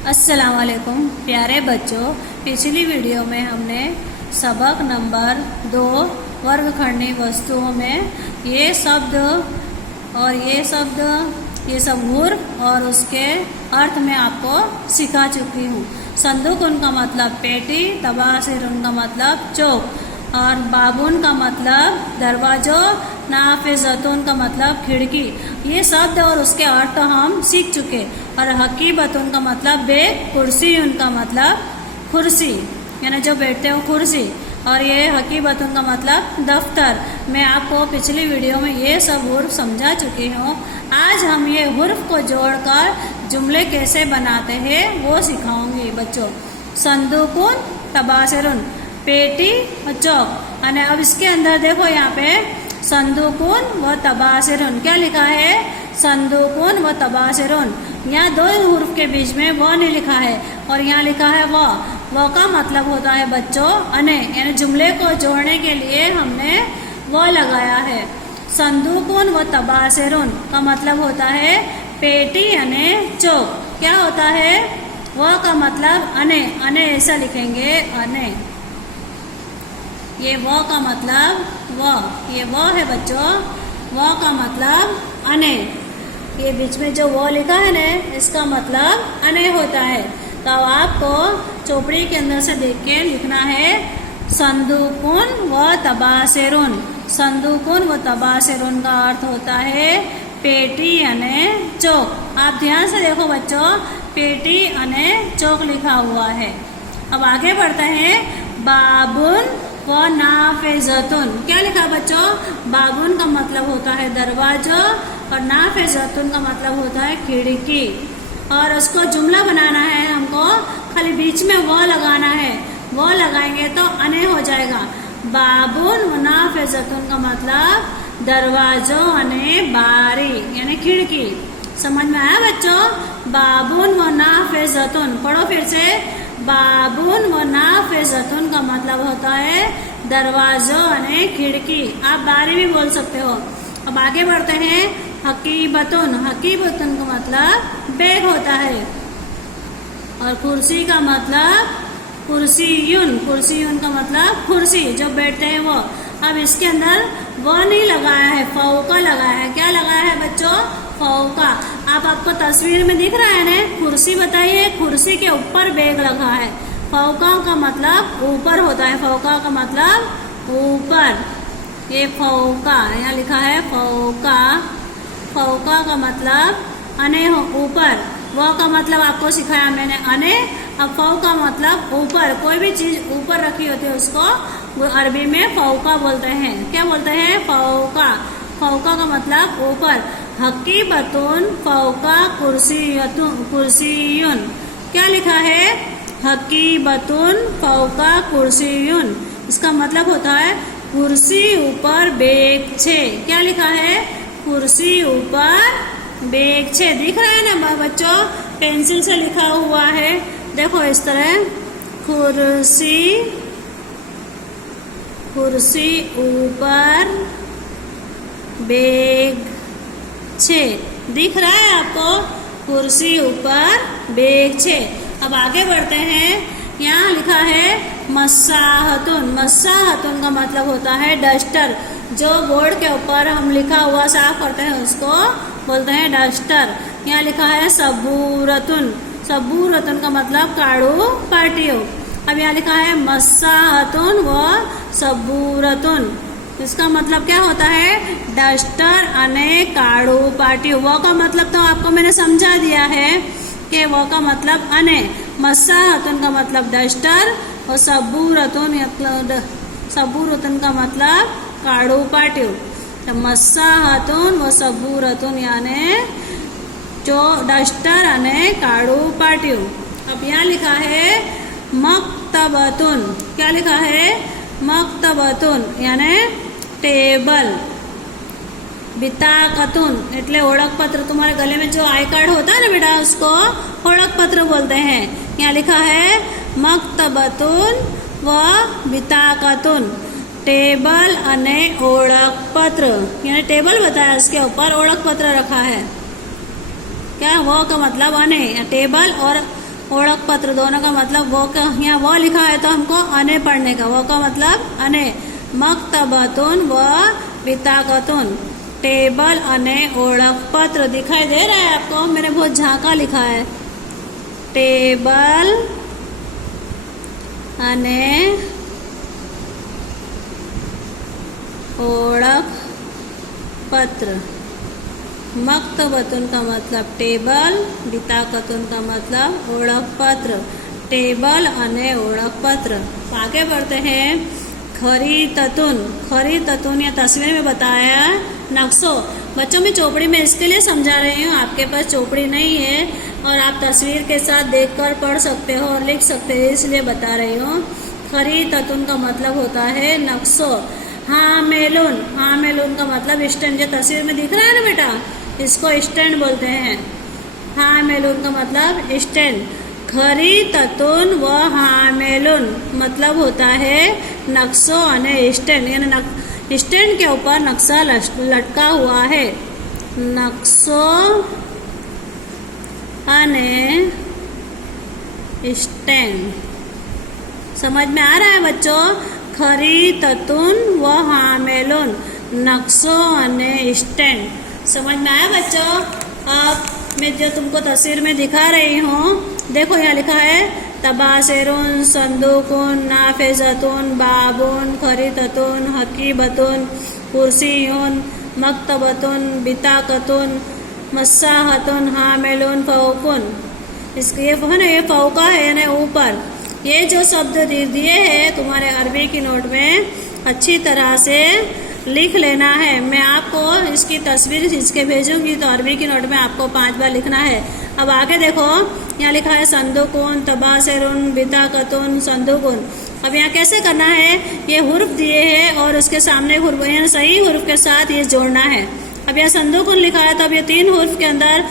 अस्सलाम वालेकुम प्यारे बच्चों। पिछली वीडियो में हमने सबक नंबर 2 वर्गखंडी वस्तुओं में ये शब्द और ये सब हुर्फ और उसके अर्थ में आपको सिखा चुकी हूँ। संदूक उनका मतलब पेटी, तबासिर उनका मतलब चौक और बाबुन का मतलब दरवाजों, नाफिजतुन का मतलब खिड़की। ये शब्द और उसके अर्थ तो हम सीख चुके। और हकीबतुन का मतलब बेग, कुर्सी उनका मतलब कुर्सी यानी जो बैठते हो कुर्सी, और ये हकीबतुन का मतलब दफ्तर। मैं आपको पिछली वीडियो में ये सब हुर्फ समझा चुकी हूँ। आज हम ये हुर्फ को जोड़कर जुमले कैसे बनाते हैं वो सिखाऊंगी बच्चों। संदूकुन, तबासिरुन, पेटी और चौक। और अब इसके अंदर देखो यहाँ पे संदूकुन व तबासिरुन क्या लिखा है, संदूकुन व तबासिरुन। यहाँ दो हुर्फ के बीच में वो नहीं लिखा है और यहाँ लिखा है वो का मतलब होता है बच्चों अने, यानी जुमले को जोड़ने के लिए हमने वो लगाया है। संदूकुन व तबासिरुन का मतलब होता है पेटी अने चौक। क्या होता है, वो का मतलब अने ऐसा लिखेंगे अने। ये वो का मतलब ये वो है बच्चों, वो का मतलब अने। ये बीच में जो वो लिखा है ना, इसका मतलब अने होता है। तो आपको चोपड़ी के अंदर से देख के लिखना है संदूकुन व तबासिरुन। संदूकुन व तबासिरुन का अर्थ होता है पेटी अने चौक। आप ध्यान से देखो बच्चों, पेटी अने चौक लिखा हुआ है। अब आगे बढ़ते हैं। बाबुन व नाफिजतुन क्या लिखा बच्चों, बाबुन का मतलब होता है दरवाजा और नाफिजतुन का मतलब होता है खिड़की। और उसको जुमला बनाना है हमको, खाली बीच में वो लगाना है। वो लगाएंगे तो अने हो जाएगा। बाबुन व नाफिजतुन का मतलब दरवाजों अने बारी यानी खिड़की। समझ में आया बच्चों। बाबुन व नाफिजतुन पढ़ो फिर से। बाबुन व नाफिजतुन का मतलब होता है दरवाजों अने खिड़की। आप बारी भी बोल सकते हो। अब आगे बढ़ते हैं। हकीबतुन, हकीबतुन का मतलब बैग होता है। और कुर्सी का मतलब कुर्सीयुन, कुर्सीयुन का मतलब कुर्सी जो बैठते हैं वो। अब इसके अंदर वो नहीं लगाया है, फौका लगाया है। क्या लगाया है बच्चों, फौका। आपको तस्वीर में दिख रहा है ना, कुर्सी बताइए, कुर्सी के ऊपर बैग लगा है। फौका का मतलब ऊपर होता है, फौका का मतलब ऊपर। ये फौका यहाँ लिखा है फौका। फौका का मतलब अने हो ऊपर। वो का मतलब आपको सिखाया मैंने अने। अब फौ का मतलब ऊपर, कोई भी चीज ऊपर रखी होती है उसको वो अरबी में फौका बोलते हैं। क्या बोलते हैं, फौका। फौका का मतलब ऊपर। हकीबतुन फौका कुर्सीयुन क्या लिखा है, हकीबतुन फौका कुर्सीयुन। इसका मतलब होता है कुर्सी ऊपर बैग छे। क्या लिखा है, कुर्सी ऊपर बैग छे। दिख रहा है ना बच्चों, पेंसिल से लिखा हुआ है। देखो इस तरह कुर्सी ऊपर बैग छे। दिख रहा है आपको, कुर्सी ऊपर बैग छे। अब आगे बढ़ते हैं। यहाँ लिखा है मस्साहतुन। मस्साहतुन का मतलब होता है डस्टर। जो बोर्ड के ऊपर हम लिखा हुआ साफ करते हैं उसको बोलते हैं डस्टर। यहाँ लिखा है सबूरतुन। सबूरतुन का मतलब काड़ू पाटियो। अब यहाँ लिखा है मस्साहतुन व सबूरतुन। इसका मतलब क्या होता है, डस्टर अने काड़ू पाटियो। वो का मतलब तो आपको मैंने समझा दिया है कि वो का मतलब अने। मस्साहतुन का मतलब डस्टर और सबूरतुन का मतलब काड़ू पाटियो। तो मस्साहतुन व सबूरतुन यानी जो डस्टर अने काड़ू पाटियो। अब यहाँ लिखा है मक्तबतुन। क्या लिखा है, मक्तबतुन यानी टेबल। बिताकतुन એટલે ओळख पत्र। तुम्हारे गले में जो आई कार्ड होता है ना बेटा, उसको ओळख पत्र बोलते हैं। यहाँ लिखा है मक्तबतुन व बिताकतुन टेबल अने ओळख पत्र। यानी टेबल बताया, उसके ऊपर ओळख पत्र रखा है। क्या वो का मतलब अने टेबल और ओळख पत्र दोनों का मतलब वो का यहाँ वो लिखा है तो हमको अने पढ़ने का, वो का मतलब अने। मक्तबतुन व बिताकतुन, टेबल अने ओळख पत्र दिखाई दे रहा है आपको, मैंने बहुत झांका लिखा है। टेबल अने ओळख पत्र। मक्तबतुन का मतलब टेबल, बिताकतुन का मतलब ओळख पत्र। टेबल अने ओळख पत्र। आगे बढ़ते हैं। खरीततुन, खरीततुन या तस्वीर में बताया नक्शो। बच्चों में चौपड़ी में इसके लिए समझा रही हूँ, आपके पास चौपड़ी नहीं है और आप तस्वीर के साथ देखकर पढ़ सकते हो और लिख सकते हो, इसलिए बता रही हूँ। खरीततुन का मतलब होता है नक्शो। हामेलुन, हामेलुन का मतलब स्टैंड। जो तस्वीर में दिख रहा है ना बेटा, इसको स्टैंड बोलते हैं। हामेलुन का मतलब स्टैंड। खरीततुन व हामेलुन मतलब होता है नक्शो अने स्टैंड, यानी स्टैंड के ऊपर नक्शा लटका हुआ है। नक्शो अने स्टैंड, समझ में आ रहा है बच्चों? खरीततुन व हामेलुन, नक्शो अने स्टैंड। समझ में आया बच्चों? अब मैं जो तुमको तस्वीर में दिखा रही हूँ, देखो यहाँ लिखा है तबासेरुन, संदूकुन, नाफेजतुन, बाबुन, खरीततुन, हकीबतुन, कुर्सियुन, मक्तबतुन, बिताकतुन, मस्साहतुन, हामेलुन, फौकुन। इसके ये है ना, ये फौका है ना ऊपर। ये जो शब्द दिए हैं तुम्हारे अरबी की नोट में अच्छी तरह से लिख लेना है। मैं आपको इसकी तस्वीर इसके भेजूंगी तो अरबी की नोट में आपको 5 बार लिखना है। अब आगे देखो, यहाँ लिखा है संदूकुन, तबासेरुन, बिताकतुन, संदूकुन। अब यहाँ कैसे करना है, ये हुर्फ दिए हैं और उसके सामने हुर्फ, यानी सही हुर्फ के साथ ये जोड़ना है। अब यहाँ संदूकुन लिखा है तो अब ये 3 हुर्फ के अंदर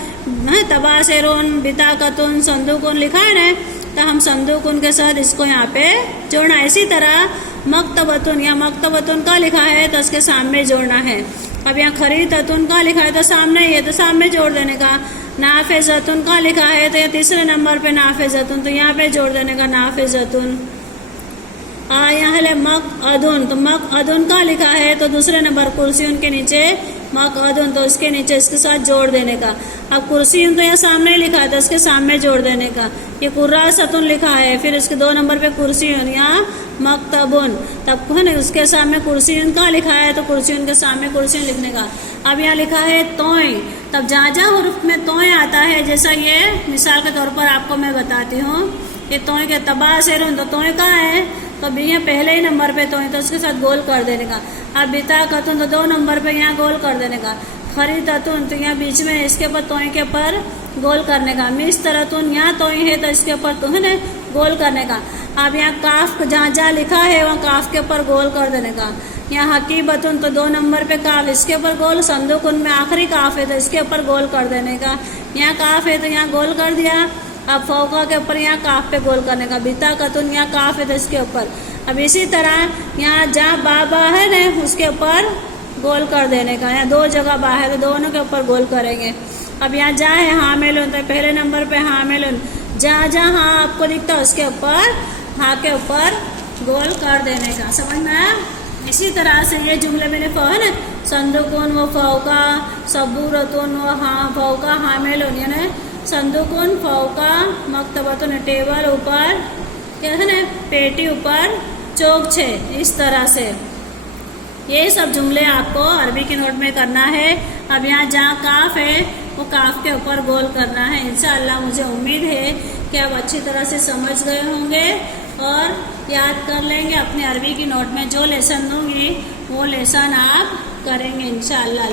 तबासेरुन, बिताकतुन, संदूकुन लिखा है ना, तो हम संदूकुन के साथ इसको यहाँ पे जोड़ना है। इसी तरह मक्तबतुन, या मक्तबतुन का लिखा है तो उसके सामने जोड़ना है। अब यहाँ खरीततुन का लिखा है तो सामने ही है तो सामने जोड़ देने का। नाफेजतुन का लिखा है तो ये तीसरे नंबर पे नाफेजतुन, तो यहाँ पे जोड़ देने का नाफेजतुन। यहाँ है मकअदुन, तो मकअदुन का लिखा है तो दूसरे नंबर कुर्सियुन के नीचे मकअदुन, तो उसके नीचे इसके साथ जोड़ देने का। अब कुर्सियुन तो यहाँ सामने लिखा है तो इसके सामने जोड़ देने का। ये कुर्रासतुन लिखा है, फिर इसके 2 नंबर पे कुर्सियुन, यहाँ मक्तबुन, तब है ना उसके सामने कुर्सियुन का लिखा है तो कुर्सियुन के सामने कुर्सियुन लिखने का। अब यहाँ लिखा है तोय, तब जहाँ जहाँ हुर्फ में तोय आता है, जैसा ये मिसाल के तौर पर आपको मैं बताती हूँ, ये तोय के तबासेरुन, तो तोय कहाँ है, तो अभी यहाँ पहले ही नंबर पे तोय, तो उसके साथ गोल कर देने का। अब बिताकतुन तो 2 नंबर पे यहाँ गोल कर देने का। खरीततुन तो यहाँ बीच में इसके ऊपर तोय के ऊपर गोल करने का। मिस्तरतुन, यहाँ तोय है तो इसके ऊपर तो है ना गोल करने का। अब यहाँ काफ जहाँ जहाँ लिखा है वहाँ काफ के ऊपर गोल कर देने का। यहाँ हकीबतुन तो 2 नंबर पे काफ, इसके ऊपर गोल। संदूकुन में आखिरी काफ है तो इसके ऊपर गोल कर देने का। यहाँ काफ है तो यहाँ गोल कर दिया। अब फौका के ऊपर यहाँ काफ पे गोल करने का। बिताकतुन यहाँ काफ है तो इसके ऊपर। अब इसी तरह यहाँ जहाँ बाबा है ना उसके ऊपर गोल कर देने का। यहाँ 2 जगह बा है तो दोनों के ऊपर गोल करेंगे। अब यहाँ जहाँ है हामेलुन, तो पहले नंबर पे हामेलुन, जहाँ जहाँ हाँ आपको दिखता है उसके ऊपर हाँ के ऊपर गोल कर देने का। समझ में आया? इसी तरह से ये जुमले मैंने है ना, संदूकुन व फौका, सबूरतुन व हाँ फौका, हामेलुन, यानी संदूकुन, फौका, मक्तबतुन, टेबल ऊपर, क्या है ना पेटी ऊपर, चौक 6, इस तरह से ये सब जुमले आपको अरबी की नोट में करना है। अब यहाँ जहाँ काफ है वो काफ के ऊपर गोल करना है। इंशाअल्लाह मुझे उम्मीद है कि आप अच्छी तरह से समझ गए होंगे और याद कर लेंगे। अपने अरबी की नोट में जो लेसन दूंगी वो लेसन आप करेंगे इंशाअल्लाह।